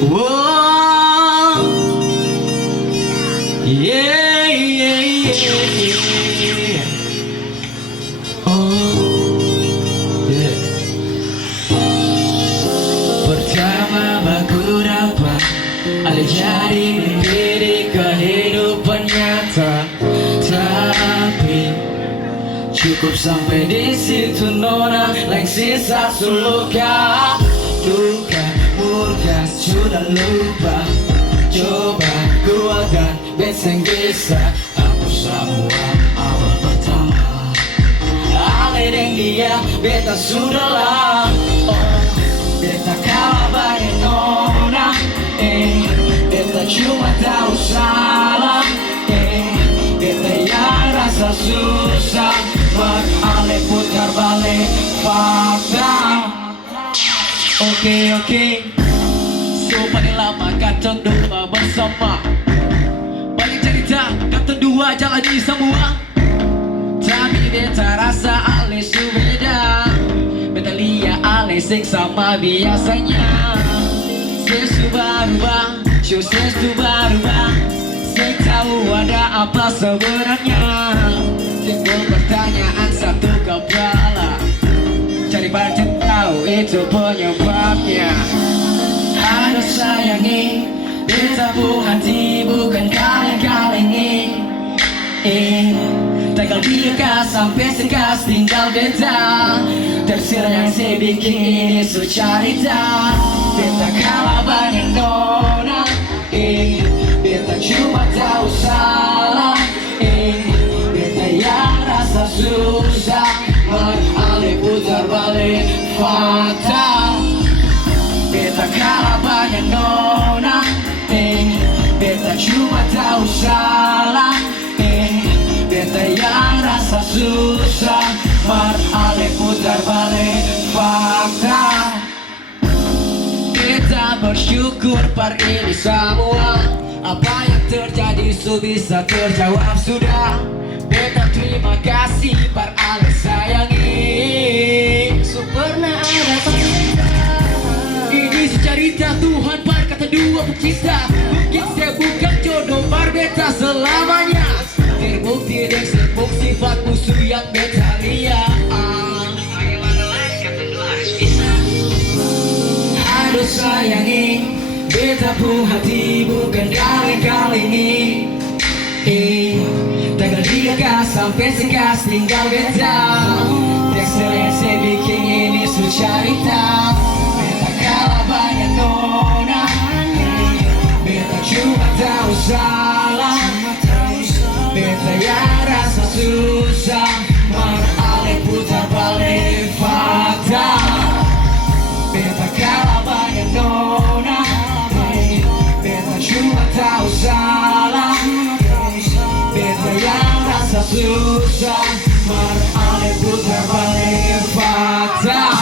Whoa, yeah, yeah, yeah. Oh, yeah. Pertama aku dapat ada jadi mimpi di kehidupan nyata, tapi cukup sampai di situ nona, lain sisa luka, duka, murka sudah lupa. Coba ku akan bisa hapus semua awal pertama. Ale deng dia beta sudahlah. Oh, beta kalah banyak nona. Beta cuma tahu salah. Beta yang rasa susah. Ale putar balik fakta. Oke. So paling lama kata dua bersama. Banyak cerita kata dua jalani semua. Tapi beta rasa ale su beda. Beta lihat ale sing sama biasanya. Sesu berubah, sesu berubah. Sing tahu ada apa sebenarnya. Timbul pertanyaan satu kepala. Cari banyak tahu itu penyebabnya. Aduh sayangi, beta bu hati bukan kaleng-kalengi. Tegal dia sampai sekas tinggal beta. Terserah yang saya bikin ini sucarita. Beta kalah banyak nona. Beta cuma tahu salah. Beta yang rasa susah. Ale putar balik fakta. Beta kalah banyak nona. Beta cuma tahu salah. Beta yang rasa susah. Ale putar balik fakta. Beta bersyukur per ini semua. Apa yang terjadi bisa terjawab sudah. Beta terima kasih per ale sayangi. So pernah ada ini cerita Tuhan par kata dua pencipta. Mungkin saya bukan jodoh par beta selamanya. Terbukti dan sepuk sifat musuh yang beta lihat. Bagaimana lagi kata dua harus bisa. Aduh sayangi, beta pun hati bukan kaleng-kalengi. Tegal dia sampai sekas tinggal beta. Tekstil yang saya bikin ini sucarita. Beta kalah banyak nona. Beta cuma tahu salah. Beta yang rasa susah. Ale putar balik fakta. Beta kalah banyak nona. Beta cuma tahu salah. Beta yang rasa susah. Ale putar balik fakta.